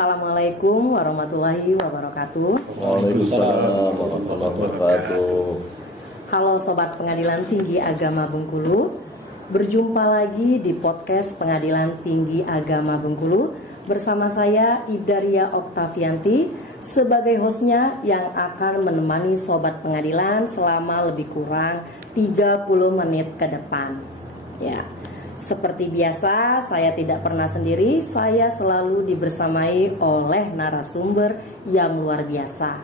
Assalamualaikum warahmatullahi wabarakatuh. Waalaikumsalam warahmatullahi wabarakatuh. Halo Sobat Pengadilan Tinggi Agama Bengkulu, berjumpa lagi di podcast Pengadilan Tinggi Agama Bengkulu bersama saya Ibdaria Oktavianti sebagai hostnya yang akan menemani Sobat Pengadilan selama lebih kurang 30 menit ke depan. Ya. Seperti biasa, saya tidak pernah sendiri, saya selalu dibersamai oleh narasumber yang luar biasa.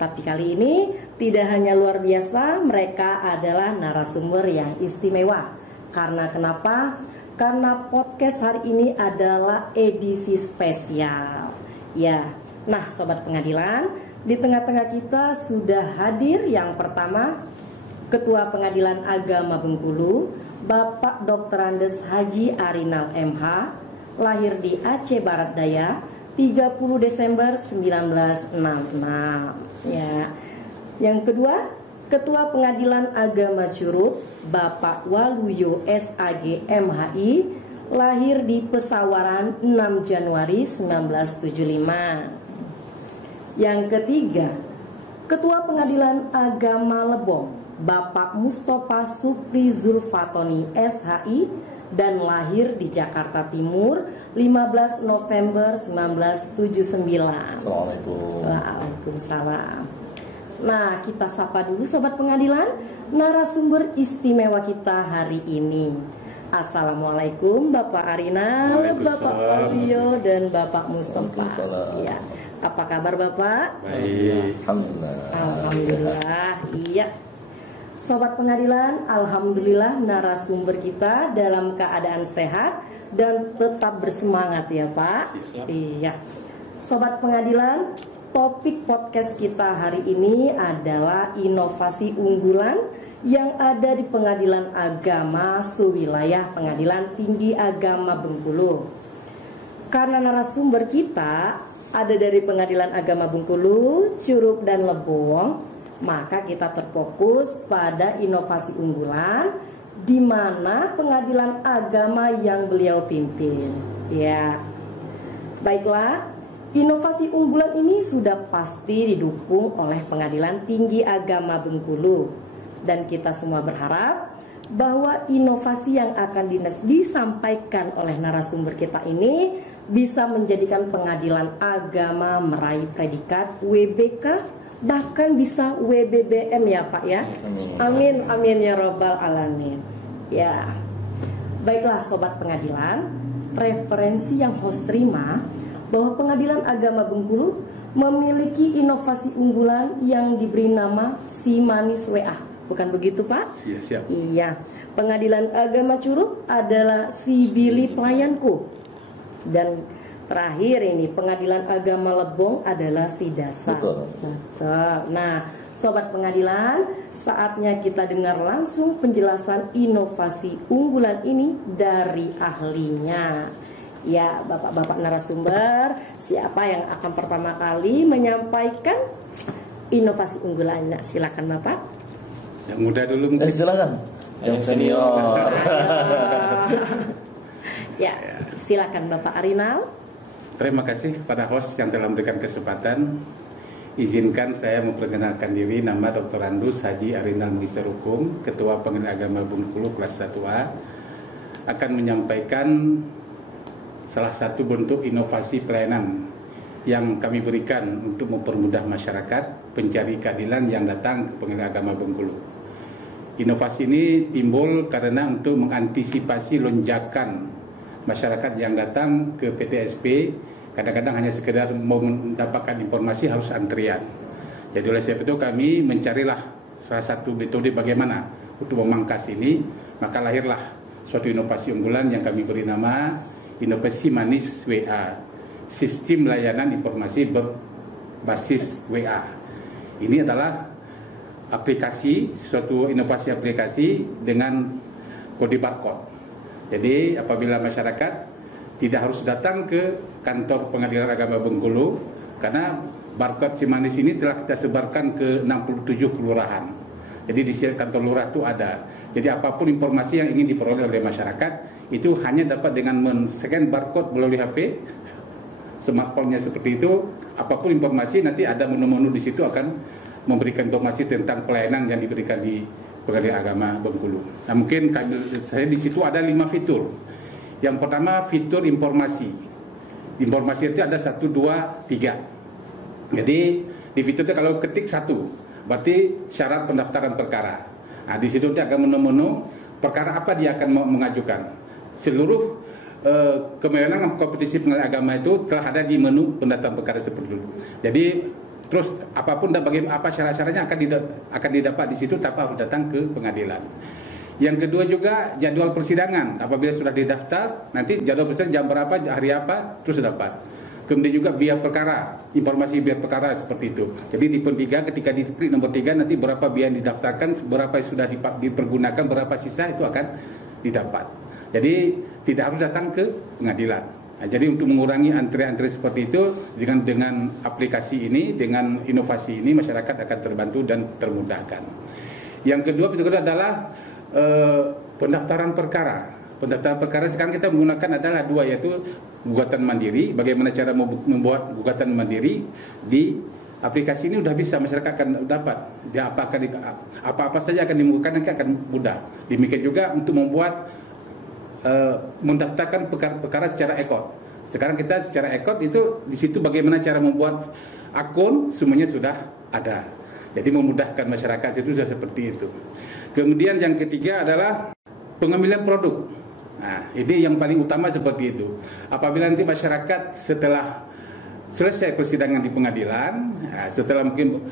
Tapi kali ini tidak hanya luar biasa, mereka adalah narasumber yang istimewa. Karena kenapa? Karena podcast hari ini adalah edisi spesial. Ya, nah Sobat Pengadilan, di tengah-tengah kita sudah hadir yang pertama Ketua Pengadilan Agama Bengkulu, Bapak Dr. Andes Haji Arinal MH, lahir di Aceh Barat Daya 30 Desember 1966. Ya. Yang kedua, Ketua Pengadilan Agama Curup, Bapak Waluyo SAG MHI, lahir di Pesawaran 6 Januari 1975. Yang ketiga, Ketua Pengadilan Agama Lebong, Bapak Mustafa Supri Zulfatoni SHI, dan lahir di Jakarta Timur 15 November 1979. Assalamualaikum. Waalaikumsalam. Nah, kita sapa dulu Sobat Pengadilan narasumber istimewa kita hari ini. Assalamualaikum Bapak Arinal, Bapak Waluyo, dan Bapak Mustafa. Ya. Apa kabar Bapak? Baik. Alhamdulillah. Iya. Sobat Pengadilan, alhamdulillah narasumber kita dalam keadaan sehat dan tetap bersemangat ya Pak. Iya. Sobat Pengadilan, topik podcast kita hari ini adalah inovasi unggulan yang ada di Pengadilan Agama sewilayah Pengadilan Tinggi Agama Bengkulu. Karena narasumber kita ada dari Pengadilan Agama Bengkulu, Curup, dan Lebong, maka kita terfokus pada inovasi unggulan di mana pengadilan agama yang beliau pimpin. Ya, baiklah, inovasi unggulan ini sudah pasti didukung oleh Pengadilan Tinggi Agama Bengkulu, dan kita semua berharap bahwa inovasi yang akan disampaikan oleh narasumber kita ini bisa menjadikan pengadilan agama meraih predikat WBK, bahkan bisa WBBM ya Pak ya. Amin, amin ya robbal alamin. Ya, baiklah Sobat Pengadilan, referensi yang host terima bahwa Pengadilan Agama Bengkulu memiliki inovasi unggulan yang diberi nama Si Manis WA. Bukan begitu Pak? Siap. Iya. Pengadilan Agama Curup adalah Si Bili Pelayanku. Dan terakhir ini Pengadilan Agama Lebong adalah Si Dasar. Betul. Nah, Sobat Pengadilan, saatnya kita dengar langsung penjelasan inovasi unggulan ini dari ahlinya. Ya, bapak-bapak narasumber, siapa yang akan pertama kali menyampaikan inovasi unggulannya? Silakan Bapak. Yang muda dulu mungkin. Silakan. Yang senior. Ya, silakan Bapak Arinal. Terima kasih kepada host yang telah memberikan kesempatan. Izinkan saya memperkenalkan diri, nama Dr. Andus Haji Arinal Magister Hukum, Ketua Pengadilan Agama Bengkulu kelas 1A, akan menyampaikan salah satu bentuk inovasi pelayanan yang kami berikan untuk mempermudah masyarakat pencari keadilan yang datang ke Pengadilan Agama Bengkulu. Inovasi ini timbul karena untuk mengantisipasi lonjakan masyarakat yang datang ke PTSP, kadang-kadang hanya sekedar mau mendapatkan informasi harus antrian. Jadi oleh sebab itu kami mencarilah salah satu metode bagaimana untuk memangkas ini, maka lahirlah suatu inovasi unggulan yang kami beri nama inovasi manis WA, sistem layanan informasi berbasis WA. Ini adalah aplikasi, suatu inovasi aplikasi dengan kode barcode. Jadi apabila masyarakat tidak harus datang ke kantor Pengadilan Agama Bengkulu, karena barcode Si Manis ini telah kita sebarkan ke 67 kelurahan. Jadi di kantor lurah itu ada. Jadi apapun informasi yang ingin diperoleh oleh masyarakat itu hanya dapat dengan men-scan barcode melalui HP, smartphone-nya seperti itu, apapun informasi nanti ada menu-menu di situ akan memberikan informasi tentang pelayanan yang diberikan di Pengadilan Agama Bengkulu. Nah, mungkin saya di situ ada 5 fitur. Yang pertama fitur informasi. Informasi itu ada 1, 2, 3. Jadi di fitur itu kalau ketik 1, berarti syarat pendaftaran perkara. Nah, di situ dia akan menu-menu perkara apa dia akan mengajukan. Seluruh kewenangan kompetisi pengadilan agama itu telah ada di menu pendaftaran perkara seperti itu. Jadi terus apapun dan bagaimana apa syarat-syaratnya akan didapat di situ tanpa harus datang ke pengadilan. Yang kedua juga jadwal persidangan. Apabila sudah didaftar, nanti jadwal persidangan jam berapa, hari apa, terus dapat. Kemudian juga biaya perkara, informasi biaya perkara seperti itu. Jadi di poin 3 ketika di klik nomor 3 nanti berapa biaya yang didaftarkan, berapa yang sudah dipergunakan, berapa sisa itu akan didapat. Jadi tidak harus datang ke pengadilan. Nah, jadi untuk mengurangi antrian-antrian seperti itu dengan aplikasi ini, dengan inovasi ini masyarakat akan terbantu dan termudahkan. Yang kedua adalah pendaftaran perkara. Pendaftaran perkara sekarang kita menggunakan adalah 2, yaitu gugatan mandiri. Bagaimana cara membuat gugatan mandiri di aplikasi ini sudah bisa, masyarakat akan dapat. Dia apa-apa saja akan dimukakan nanti akan mudah. Demikian juga untuk membuat mendaftarkan perkara secara ekot. Sekarang kita secara ekot itu di situ bagaimana cara membuat akun semuanya sudah ada. Jadi memudahkan masyarakat itu sudah seperti itu. Kemudian yang ketiga adalah pengambilan produk. Nah, ini yang paling utama seperti itu. Apabila nanti masyarakat setelah selesai persidangan di pengadilan, setelah mungkin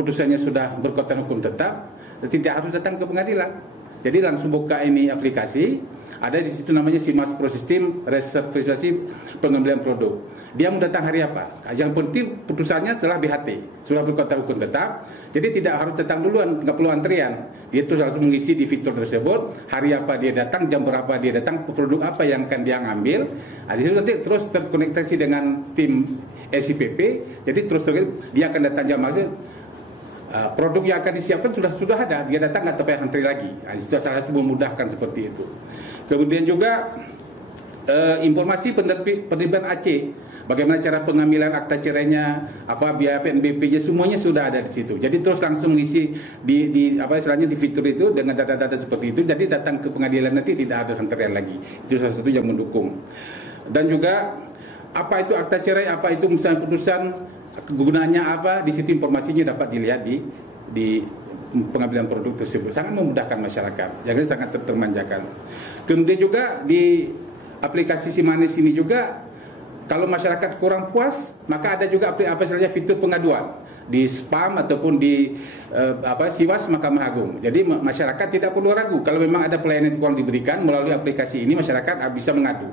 putusannya sudah berkekuatan hukum tetap, tidak harus datang ke pengadilan. Jadi langsung buka ini aplikasi, ada di situ namanya SIMAS Pro System reservasi pengambilan produk. Dia mau datang hari apa? Yang penting putusannya telah BHT, sudah berkekuatan hukum tetap. Jadi tidak harus datang duluan, nggak perlu antrian. Dia terus langsung mengisi di fitur tersebut, hari apa dia datang, jam berapa dia datang, produk apa yang akan dia ngambil. Nah, di situ nanti terus terkonektasi dengan tim SIPP. Jadi terus dia akan datang jam apa? Produk yang akan disiapkan sudah ada, dia datang nggak payah antri lagi. Nah, itu salah satu memudahkan seperti itu. Kemudian juga informasi penerbitan AC, bagaimana cara pengambilan akta cerainya, apa biaya PNBP-nya, semuanya sudah ada di situ. Jadi terus langsung mengisi di fitur itu dengan data-data seperti itu. Jadi datang ke pengadilan nanti tidak ada antrian lagi. Itu salah satu yang mendukung. Dan juga apa itu akta cerai, apa itu misalnya putusan, kegunaannya apa, di situ informasinya dapat dilihat di pengambilan produk tersebut. Sangat memudahkan masyarakat, jangan sangat termanjakan. Kemudian juga di aplikasi SIMANIS ini juga, kalau masyarakat kurang puas, maka ada juga fitur pengaduan di spam ataupun di Siwas Mahkamah Agung. Jadi masyarakat tidak perlu ragu, kalau memang ada pelayanan yang kurang diberikan melalui aplikasi ini, masyarakat bisa mengadu.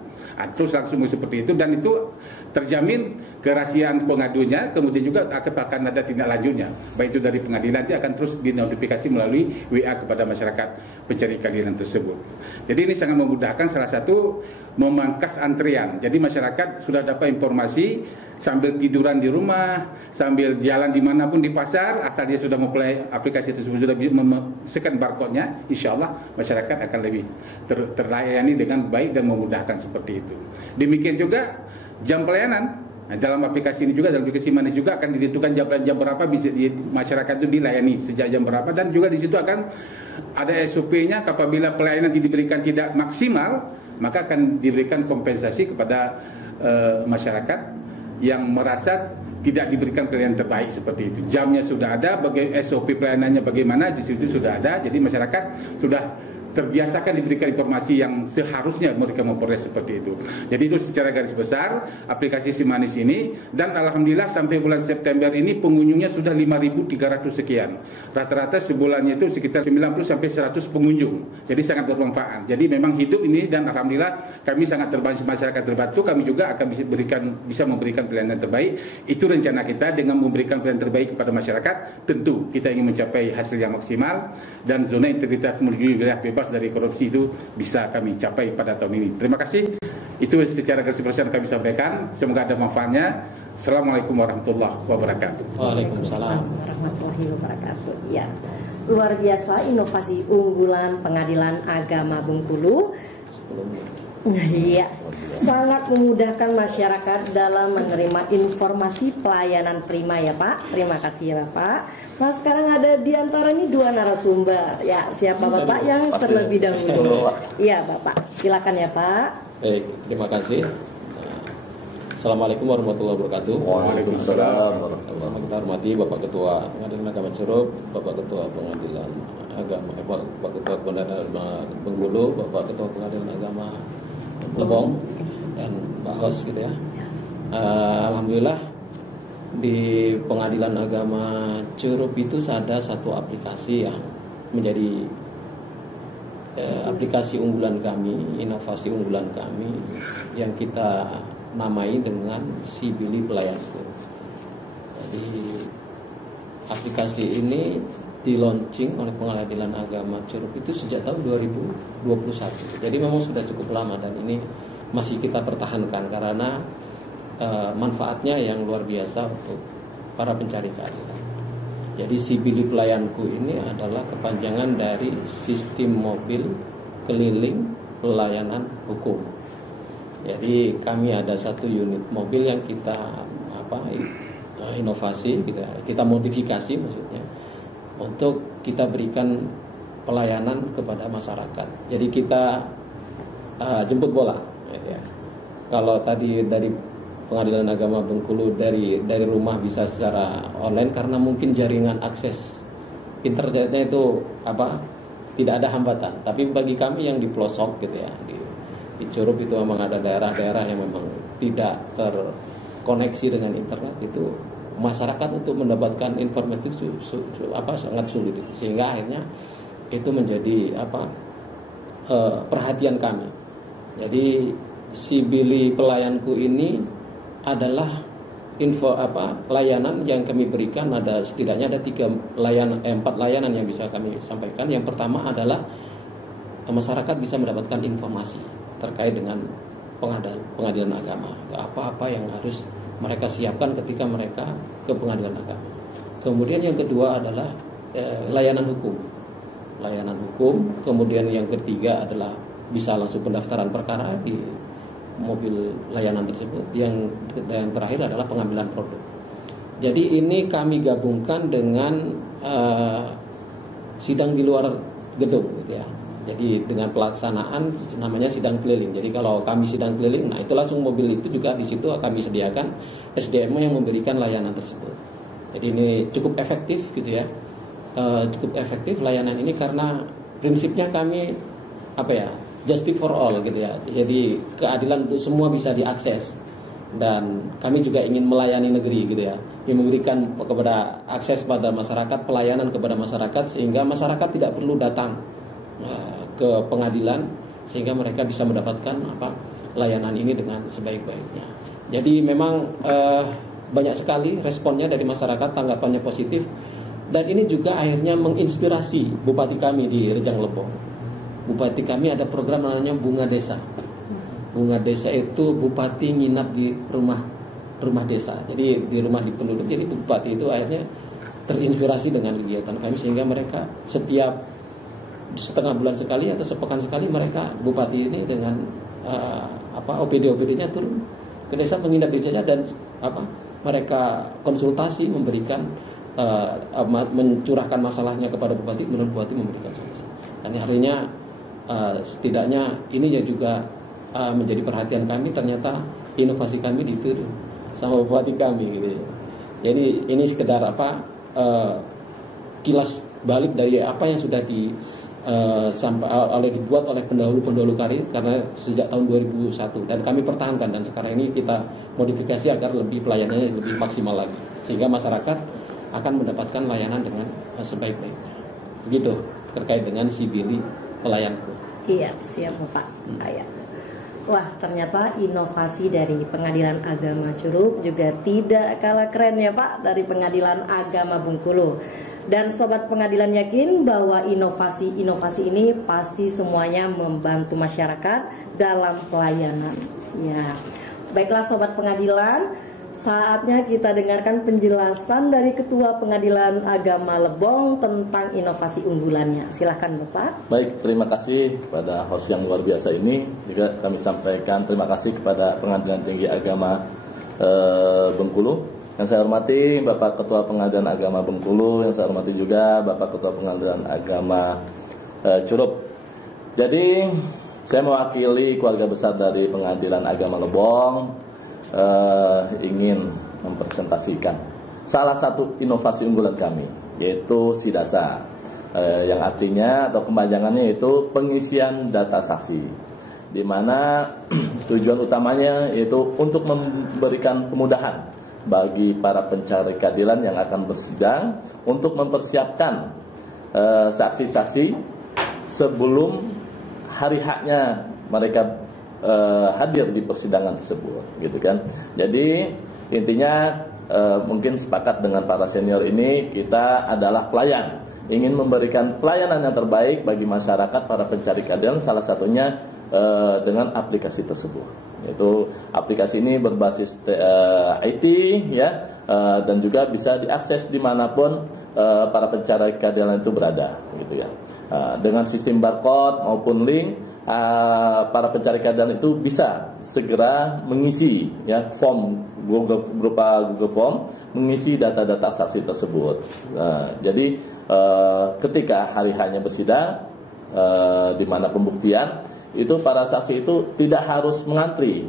Terus langsung seperti itu, dan itu terjamin kerahasiaan pengadunya. Kemudian juga akan ada tindak lanjutnya, baik itu dari pengadilan, nanti akan terus dinotifikasi melalui WA kepada masyarakat pencari keadilan tersebut. Jadi ini sangat memudahkan, salah satu memangkas antrian. Jadi masyarakat sudah dapat informasi sambil tiduran di rumah, sambil jalan dimanapun di pasar, asal dia sudah memulai aplikasi tersebut, sudah scan barcode-nya, insya Allah masyarakat akan lebih terlayani dengan baik dan memudahkan seperti itu. Demikian juga jam pelayanan. Nah, dalam aplikasi ini juga, dalam aplikasi mana juga akan ditentukan jam berapa bisa masyarakat itu dilayani, sejak jam berapa, dan juga di situ akan ada SOP-nya. Apabila pelayanan diberikan tidak maksimal, maka akan diberikan kompensasi kepada masyarakat yang merasa tidak diberikan pelayanan terbaik seperti itu. Jamnya sudah ada, SOP pelayanannya bagaimana di situ sudah ada. Jadi masyarakat sudah terbiasakan diberikan informasi yang seharusnya mereka memperoleh seperti itu. Jadi itu secara garis besar aplikasi SIMANIS ini, dan alhamdulillah sampai bulan September ini pengunjungnya sudah 5.300 sekian. Rata-rata sebulannya itu sekitar 90 sampai 100 pengunjung. Jadi sangat bermanfaat. Jadi memang hidup ini, dan alhamdulillah kami sangat terbantu, masyarakat terbantu. Kami juga akan bisa memberikan pelayanan terbaik. Itu rencana kita dengan memberikan pelayanan terbaik kepada masyarakat. Tentu kita ingin mencapai hasil yang maksimal, dan zona integritas menuju wilayah bebas dari korupsi itu bisa kami capai pada tahun ini. Terima kasih. Itu secara garis besar kami sampaikan. Semoga ada manfaatnya. Assalamualaikum warahmatullahi wabarakatuh. Waalaikumsalam warahmatullahi wabarakatuh. Ya, luar biasa inovasi unggulan Pengadilan Agama Bengkulu sebelumnya. Iya, sangat memudahkan masyarakat dalam menerima informasi pelayanan prima ya Pak. Terima kasih ya Bapak. Nah sekarang ada di antara ini dua narasumber. Ya, siapa Bapak yang terlebih dahulu? Iya Bapak, silakan ya Pak. Baik, terima kasih. Assalamualaikum warahmatullahi wabarakatuh. Waalaikumsalam. Sama-sama kita hormati Bapak Ketua Pengadilan Agama Curup, Bapak Ketua Pengadilan Agama, Bapak Ketua Pengadilan Bengkulu, Bapak Ketua Pengadilan Agama Lebong, dan Mbak Hos gitu ya. Alhamdulillah di Pengadilan Agama Curup itu ada satu aplikasi yang menjadi aplikasi unggulan kami, inovasi unggulan kami yang kita namai dengan Sibili Pelayanku. Jadi aplikasi ini di-launching oleh Pengadilan Agama Curup itu sejak tahun 2021. Jadi memang sudah cukup lama dan ini masih kita pertahankan karena manfaatnya yang luar biasa untuk para pencari keadilan. Jadi Sibili Pelayanku ini adalah kepanjangan dari Sistem Mobil Keliling Pelayanan Hukum. Jadi kami ada satu unit mobil yang kita inovasi, kita modifikasi maksudnya untuk kita berikan pelayanan kepada masyarakat. Jadi kita jemput bola. Gitu ya. Kalau tadi dari Pengadilan Agama Bengkulu dari rumah bisa secara online karena mungkin jaringan akses internetnya itu tidak ada hambatan. Tapi bagi kami yang di pelosok gitu ya di Curup itu memang ada daerah-daerah yang memang tidak terkoneksi dengan internet, itu masyarakat untuk mendapatkan informasi itu sangat sulit itu. Sehingga akhirnya itu menjadi perhatian kami. Jadi Sibili Pelayanku ini adalah layanan yang kami berikan. Ada setidaknya ada 4 layanan yang bisa kami sampaikan. Yang pertama adalah masyarakat bisa mendapatkan informasi terkait dengan pengadilan agama, apa-apa yang harus mereka siapkan ketika mereka ke pengadilan agama. Kemudian yang kedua adalah layanan hukum. Kemudian yang ketiga adalah bisa langsung pendaftaran perkara di mobil layanan tersebut. Yang terakhir adalah pengambilan produk. Jadi ini kami gabungkan dengan sidang di luar gedung gitu ya. Jadi dengan pelaksanaan namanya sidang keliling. Jadi kalau kami sidang keliling, nah itu langsung mobil itu juga di situ kami sediakan SDM yang memberikan layanan tersebut. Jadi ini cukup efektif gitu ya. Cukup efektif layanan ini karena prinsipnya kami justice for all gitu ya. Jadi keadilan untuk semua bisa diakses. Dan kami juga ingin melayani negeri gitu ya. Memberikan kepada akses pada masyarakat, pelayanan kepada masyarakat sehingga masyarakat tidak perlu datang ke pengadilan sehingga mereka bisa mendapatkan layanan ini dengan sebaik-baiknya. Jadi memang banyak sekali responnya dari masyarakat, tanggapannya positif, dan ini juga akhirnya menginspirasi bupati kami di Rejang Lebong. Bupati kami ada program namanya Bunga Desa. Bunga Desa itu bupati nginap di rumah desa. Jadi di rumah di penduduk. Jadi bupati itu akhirnya terinspirasi dengan kegiatan kami sehingga mereka setiap setengah bulan sekali atau sepekan sekali mereka bupati ini dengan OPD-nya turun ke desa, menginap di desa dan mereka konsultasi, memberikan mencurahkan masalahnya kepada bupati, menurut bupati memberikan solusi. Dan akhirnya setidaknya ini ya juga menjadi perhatian kami, ternyata inovasi kami ditiru sama bupati kami gitu. Jadi ini sekedar kilas balik dari apa yang sudah dibuat oleh pendahulu kami karena sejak tahun 2001 dan kami pertahankan, dan sekarang ini kita modifikasi agar lebih pelayanannya lebih maksimal lagi sehingga masyarakat akan mendapatkan layanan dengan sebaik-baiknya. Begitu terkait dengan Sibili Pelayanku. Iya, siap Pak. Wah, ternyata inovasi dari Pengadilan Agama Curup juga tidak kalah keren ya Pak dari Pengadilan Agama Bengkulu. Dan sobat pengadilan yakin bahwa inovasi ini pasti semuanya membantu masyarakat dalam pelayanan. Ya, baiklah sobat pengadilan, Saatnya kita dengarkan penjelasan dari Ketua Pengadilan Agama Lebong tentang inovasi unggulannya. Silahkan Bapak. Baik, terima kasih kepada host yang luar biasa ini. Juga kami sampaikan terima kasih kepada Pengadilan Tinggi Agama Bengkulu. Yang saya hormati Bapak Ketua Pengadilan Agama Bengkulu, yang saya hormati juga Bapak Ketua Pengadilan Agama Curup. Jadi saya mewakili keluarga besar dari Pengadilan Agama Lebong, ingin mempresentasikan salah satu inovasi unggulan kami, yaitu SIDASA, yang artinya atau kepanjangannya yaitu pengisian data saksi, di mana tujuan utamanya yaitu untuk memberikan kemudahan bagi para pencari keadilan yang akan bersidang untuk mempersiapkan saksi-saksi sebelum hari haknya mereka hadir di persidangan tersebut, gitu kan. Jadi intinya mungkin sepakat dengan para senior ini, kita adalah pelayan, ingin memberikan pelayanan yang terbaik bagi masyarakat para pencari keadilan, salah satunya dengan aplikasi tersebut. Yaitu aplikasi ini berbasis IT ya, dan juga bisa diakses dimanapun para pencari keadilan itu berada, gitu ya. Dengan sistem barcode maupun link, para pencari keadilan itu bisa segera mengisi ya form berupa Google Form, mengisi data-data saksi tersebut. Jadi ketika hari hanya bersidang, di mana pembuktian itu para saksi itu tidak harus mengantri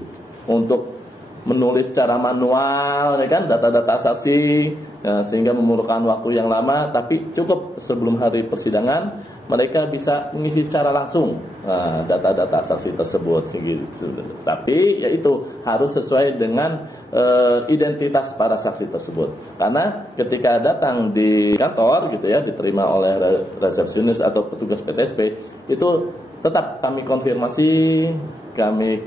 untuk menulis secara manual, ya kan, data-data saksi, sehingga memerlukan waktu yang lama. Tapi cukup sebelum hari persidangan mereka bisa mengisi secara langsung data-data saksi tersebut. Tapi yaitu harus sesuai dengan identitas para saksi tersebut. Karena ketika datang di kantor, gitu ya, diterima oleh resepsionis atau petugas PTSP, itu tetap kami konfirmasi, kami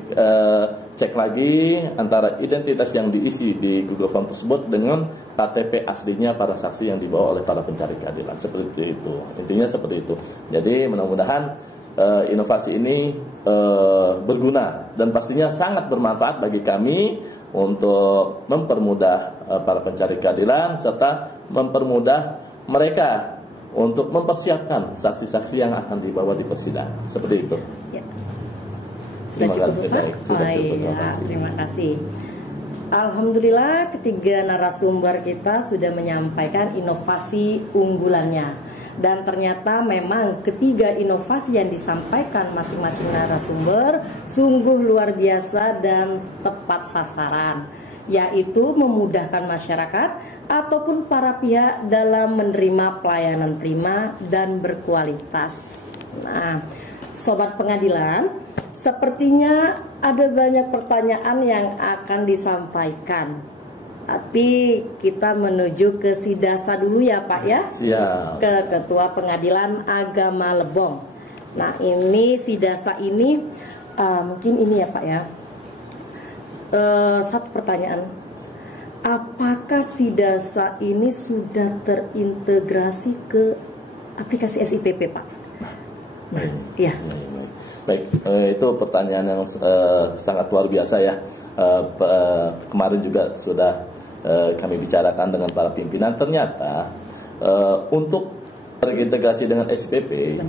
cek lagi antara identitas yang diisi di Google Form tersebut dengan KTP aslinya para saksi yang dibawa oleh para pencari keadilan. Seperti itu, intinya seperti itu. Jadi mudah-mudahan inovasi ini berguna dan pastinya sangat bermanfaat bagi kami untuk mempermudah para pencari keadilan serta mempermudah mereka untuk mempersiapkan saksi-saksi yang akan dibawa di persidangan. Seperti itu. Ya. Sudah cukup, Pak? Sudah cukup, terima kasih. Alhamdulillah, ketiga narasumber kita sudah menyampaikan inovasi unggulannya. Dan ternyata memang ketiga inovasi yang disampaikan masing-masing narasumber sungguh luar biasa dan tepat sasaran, yaitu memudahkan masyarakat ataupun para pihak dalam menerima pelayanan prima dan berkualitas. Nah, Sobat Pengadilan, sepertinya ada banyak pertanyaan yang akan disampaikan. Tapi kita menuju ke SIDASA dulu ya Pak ya. Siap. Ke Ketua Pengadilan Agama Lebong. Nah ini SIDASA ini mungkin ini ya Pak ya. Satu pertanyaan. Apakah SIDASA ini sudah terintegrasi ke aplikasi SIPP Pak? Nah, iya. Baik, itu pertanyaan yang sangat luar biasa ya. Kemarin juga sudah kami bicarakan dengan para pimpinan. Ternyata untuk terintegrasi dengan SPP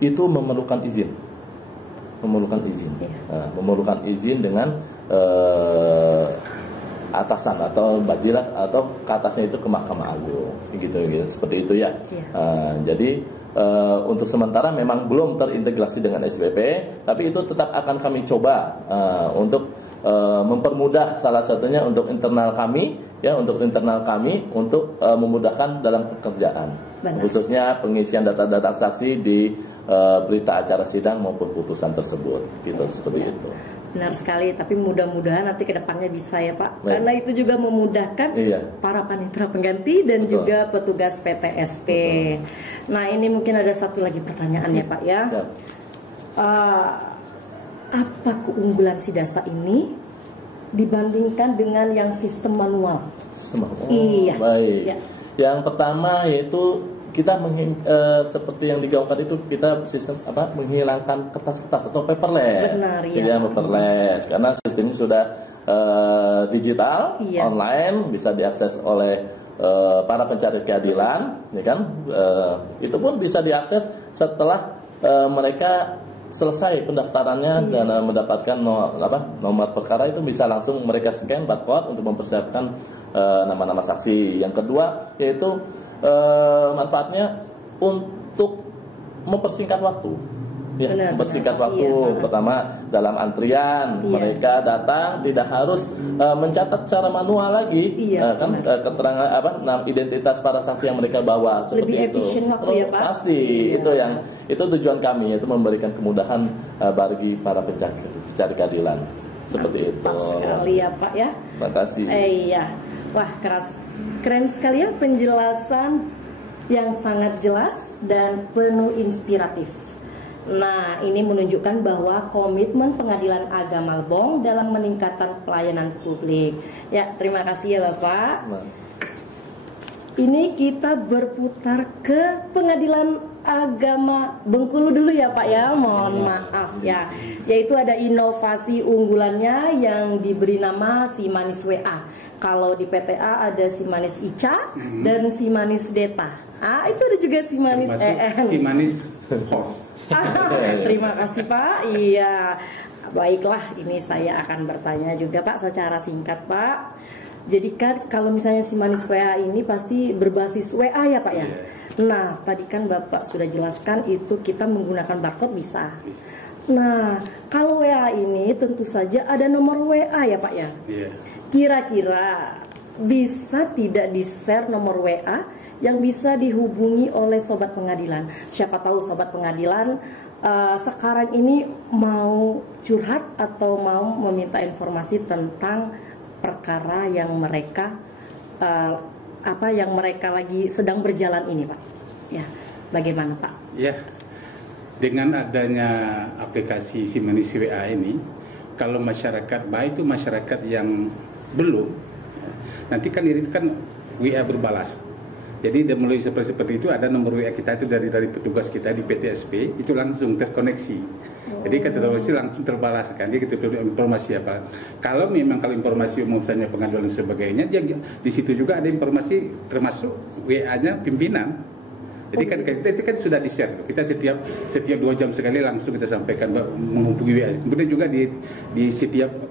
itu memerlukan izin, memerlukan izin dengan atasan atau badilah atau ke atasnya itu ke Mahkamah Agung, gitu seperti itu ya. Jadi untuk sementara memang belum terintegrasi dengan SPP, tapi itu tetap akan kami coba untuk mempermudah, salah satunya untuk internal kami ya, untuk untuk memudahkan dalam pekerjaan. Benar. Khususnya pengisian data-data saksi di berita acara sidang maupun putusan tersebut, gitu seperti itu. Benar sekali, tapi mudah-mudahan nanti ke depannya bisa ya Pak. Baik. Karena itu juga memudahkan para panitera pengganti dan juga petugas PTSP. Nah ini mungkin ada satu lagi pertanyaan ya Pak ya. Apa keunggulan SIDASA ini dibandingkan dengan yang sistem manual? Iya. Baik. Ya. Yang pertama yaitu kita seperti yang digaungkan itu, kita sistem menghilangkan kertas-kertas atau paperless. Benar ya. Paperless karena sistemnya sudah digital, Iya. online, bisa diakses oleh para pencari keadilan, ya kan? Itu pun bisa diakses setelah mereka selesai pendaftarannya dan mendapatkan nomor perkara, itu bisa langsung mereka scan barcode untuk mempersiapkan nama-nama saksi. Yang kedua yaitu manfaatnya untuk mempersingkat waktu. Ya, Benar, mempersingkat benar. waktu. Iya. Pertama dalam antrian, Iya. mereka datang tidak harus mencatat secara manual lagi, Iya, kan keterangan identitas para saksi yang mereka bawa, seperti Lebih itu. efisien waktu ya, Pak? Pasti Iya. itu tujuan kami, yaitu memberikan kemudahan bagi para pencari keadilan. Seperti itu. Pas sekali ya Pak ya. Terima kasih. Iya. Wah, keren sekali ya penjelasan yang sangat jelas dan penuh inspiratif. Nah, ini menunjukkan bahwa komitmen Pengadilan Agama Lebong dalam meningkatkan pelayanan publik. Ya, terima kasih ya Bapak. Nah, Ini kita berputar ke Pengadilan Agama Bengkulu dulu ya Pak ya. Mohon maaf ya. Yaitu ada inovasi unggulannya yang diberi nama Si Manis WA. Kalau di PTA ada Si Manis Ica dan Si Manis Deta. Itu ada juga Si Manis Termasuk si manis host. Terima kasih Pak. Iya. Baiklah, ini saya akan bertanya juga Pak secara singkat Pak. Jadi kan kalau misalnya Si Manis WA ini pasti berbasis WA ya Pak ya. Iya. Nah, tadi kan Bapak sudah jelaskan itu kita menggunakan barcode bisa. Nah, kalau WA ini tentu saja ada nomor WA ya Pak ya. Iya. Kira-kira bisa tidak di-share nomor WA yang bisa dihubungi oleh sobat pengadilan? Siapa tahu sobat pengadilan sekarang ini mau curhat atau mau meminta informasi tentang perkara yang mereka yang mereka lagi sedang berjalan ini, Pak. Ya, bagaimana, Pak? Ya, dengan adanya aplikasi Si Manis WA ini, kalau masyarakat, baik itu masyarakat yang belum, nanti kan itu kan WA berbalas. Jadi melalui seperti itu ada nomor WA kita itu dari petugas kita di PTSP itu langsung terkoneksi. Jadi kata terkoneksi langsung terbalaskan. Dia kita informasi apa. Kalau informasi umum misalnya pengadilan dan sebagainya, dia di situ juga ada informasi termasuk WA-nya pimpinan. Jadi kan itu kan sudah di-share. Kita setiap 2 jam sekali langsung kita sampaikan menghubungi WA. Kemudian juga di setiap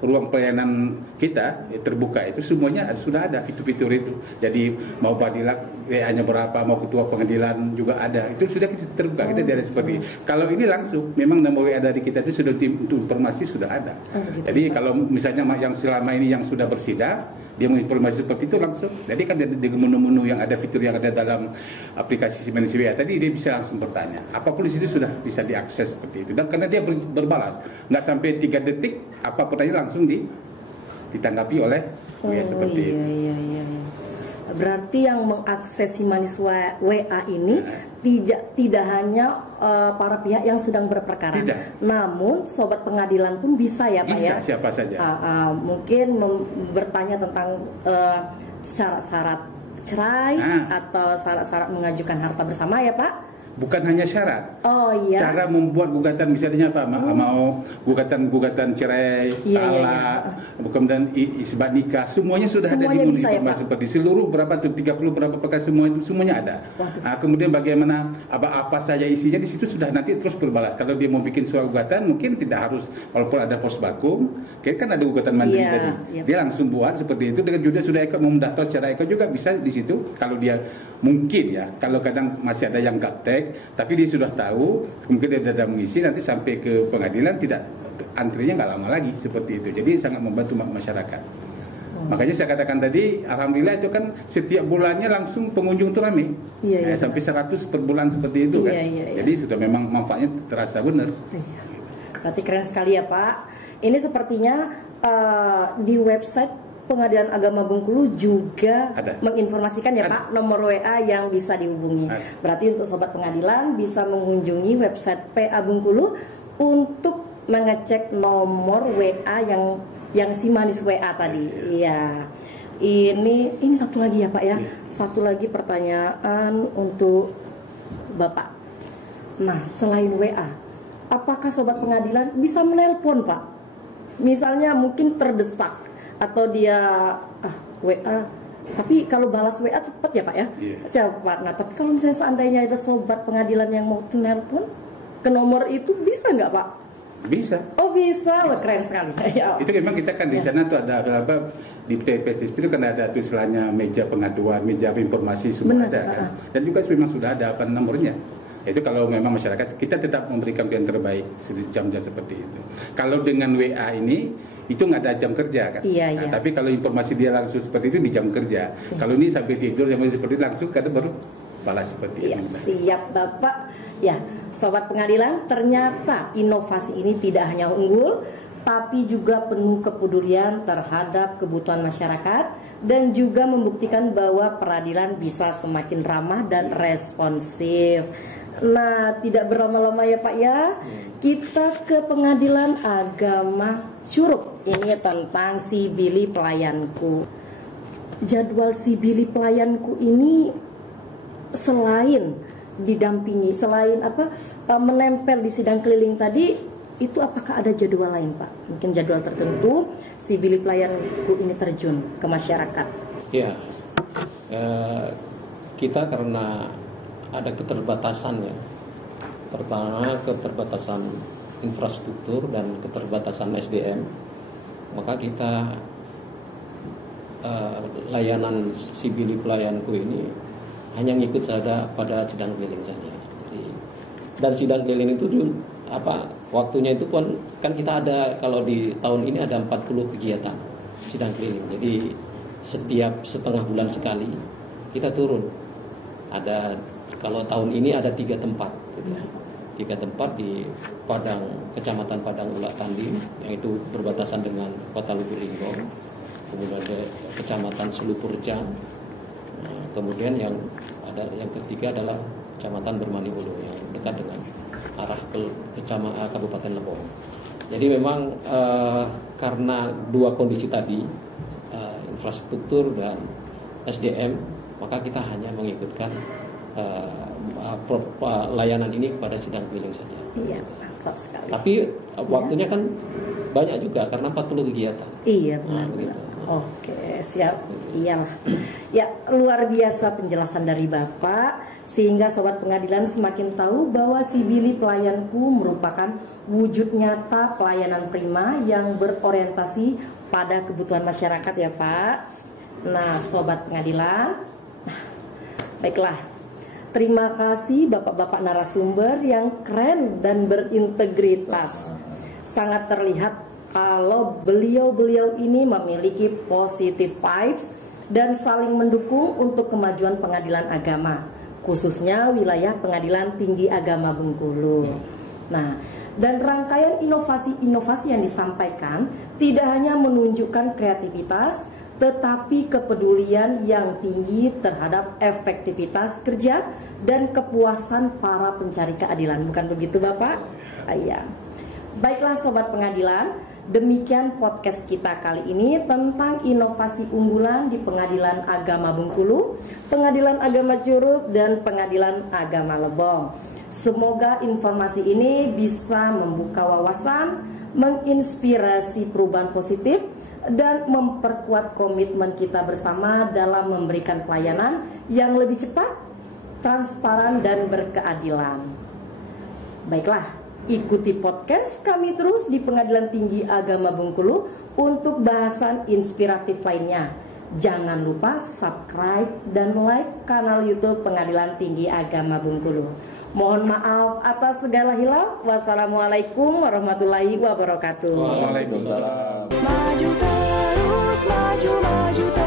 ruang pelayanan kita terbuka itu semuanya sudah ada fitur-fitur itu. Jadi mau badilak WA-nya berapa, mau ketua pengadilan juga ada. Itu sudah kita terbuka, kita ada seperti. Kalau ini langsung memang nomor WA dari kita itu sudah untuk informasi sudah ada. Jadi kalau misalnya yang selama ini yang sudah bersidang, dia menginformasi seperti itu langsung. Jadi kan di menu-menu yang ada fitur yang ada dalam aplikasi Si Manis WA tadi, dia bisa langsung bertanya. Apapun di situ sudah bisa diakses seperti itu. Dan karena dia berbalas, nggak sampai 3 detik apa pertanyaan langsung ditanggapi oleh WA seperti itu. Iya. Berarti yang mengakses Si Manis WA ini tidak hanya para pihak yang sedang berperkara, namun sobat pengadilan pun bisa ya Pak ya. Bisa siapa saja. Mungkin bertanya tentang syarat-syarat cerai atau syarat-syarat mengajukan harta bersama ya Pak. Bukan hanya syarat. Oh iya. Cara membuat gugatan misalnya apa? Mau gugatan cerai, talak, kemudian isbat nikah, semuanya sudah ada di menu informasi seperti seluruh berapa tuh 30 berapa perkara semuanya ada. Kemudian bagaimana apa saja isinya di situ sudah nanti terus berbalas. Kalau dia mau bikin surat gugatan mungkin tidak harus walaupun ada pos bakum, kan ada gugatan mandiri tadi. Dia langsung buat seperti itu dengan juga sudah mau mendaftar secara juga bisa di situ. Kalau dia mungkin ya, kalau kadang masih ada yang gaptek tapi dia sudah tahu, mungkin dia sudah mengisi nanti sampai ke pengadilan tidak antrinya nggak lama lagi seperti itu. Jadi sangat membantu masyarakat. Makanya saya katakan tadi, alhamdulillah itu kan setiap bulannya langsung pengunjung itu ramai, sampai 100 per bulan seperti itu kan. Jadi sudah memang manfaatnya terasa benar. Berarti keren sekali ya Pak. Ini sepertinya di website Pengadilan Agama Bengkulu juga menginformasikan ya Pak nomor WA yang bisa dihubungi. Berarti untuk sobat pengadilan bisa mengunjungi website PA Bengkulu untuk mengecek nomor WA yang Si Manis WA tadi. Iya. Ini satu lagi ya Pak ya. Satu lagi pertanyaan untuk Bapak. Nah, selain WA, apakah sobat pengadilan bisa menelpon Pak? misalnya mungkin terdesak atau dia WA, tapi kalau balas WA cepat ya Pak ya, cepat. Nah tapi kalau misalnya seandainya ada sobat pengadilan yang mau telepon ke nomor itu, bisa nggak Pak? Bisa. Oh bisa. Wah, keren sekali. Ya. Itu memang kita kan di sana tuh ada apa, di TPSSP itu kan ada tuh istilahnya meja pengaduan, meja informasi, semua ada kan. Dan juga memang sudah ada apa nomornya. Itu kalau memang masyarakat, kita tetap memberikan yang terbaik jam-jam seperti itu. Kalau dengan WA ini, itu nggak ada jam kerja kan. Iya. Tapi kalau informasi dia langsung seperti itu di jam kerja. Kalau ini sampai tidur sampai seperti itu langsung, kata baru balas seperti itu. Ini. Siap Bapak. Ya, sobat pengadilan, ternyata inovasi ini tidak hanya unggul, tapi juga penuh kepedulian terhadap kebutuhan masyarakat dan juga membuktikan bahwa peradilan bisa semakin ramah dan responsif. Nah, tidak berlama-lama ya Pak ya, kita ke Pengadilan Agama Curup. Ini tentang si Bili Pelayanku. Jadwal si Bili Pelayanku ini selain didampingi, selain menempel di sidang keliling tadi, itu apakah ada jadwal lain Pak? Mungkin jadwal tertentu si Bili Pelayanku ini terjun ke masyarakat. Ya, kita karena ada keterbatasan ya. Pertama keterbatasan infrastruktur dan keterbatasan SDM, maka kita layanan si Bili Pelayanku ini hanya ngikut saja pada sidang keliling saja. Jadi, dan sidang keliling itu waktunya itu pun kan kita ada, kalau di tahun ini ada 40 kegiatan sidang keliling. Jadi setiap setengah bulan sekali kita turun. Ada, kalau tahun ini ada 3 tempat gitu. 3 tempat di Kecamatan Padang Ulak Tanding, yang itu berbatasan dengan Kota Lubuk Linggau. Kemudian ada Kecamatan Selupurjang. Kemudian yang ketiga adalah Kecamatan Bermani Ulu, yang dekat dengan arah ke Kabupaten Lebong. Jadi memang karena 2 kondisi tadi, infrastruktur dan SDM, maka kita hanya mengikutkan layanan ini kepada sidang keliling saja. Iya, mantap sekali. Tapi waktunya kan banyak juga karena 40 kegiatan. Iya benar. Oke, siap. Iyalah. Ya, luar biasa penjelasan dari Bapak, sehingga sobat pengadilan semakin tahu bahwa si Bili Pelayanku merupakan wujud nyata pelayanan prima yang berorientasi pada kebutuhan masyarakat ya Pak. Nah, sobat pengadilan, baiklah. Terima kasih Bapak-bapak narasumber yang keren dan berintegritas. Sangat terlihat kalau beliau-beliau ini memiliki positive vibes dan saling mendukung untuk kemajuan pengadilan agama, khususnya wilayah Pengadilan Tinggi Agama Bengkulu. Nah, dan rangkaian inovasi-inovasi yang disampaikan tidak hanya menunjukkan kreativitas, tetapi kepedulian yang tinggi terhadap efektivitas kerja dan kepuasan para pencari keadilan. Bukan begitu Bapak? Iya. Baiklah sobat pengadilan, demikian podcast kita kali ini tentang inovasi unggulan di Pengadilan Agama Bengkulu, Pengadilan Agama Curup, dan Pengadilan Agama Lebong. Semoga informasi ini bisa membuka wawasan, menginspirasi perubahan positif, dan memperkuat komitmen kita bersama dalam memberikan pelayanan yang lebih cepat, transparan, dan berkeadilan. Baiklah, ikuti podcast kami terus di Pengadilan Tinggi Agama Bengkulu untuk bahasan inspiratif lainnya. Jangan lupa subscribe dan like kanal YouTube Pengadilan Tinggi Agama Bengkulu. Mohon maaf atas segala hilaf. Wassalamualaikum warahmatullahi wabarakatuh. Waalaikumsalam. Maju terus, maju terus.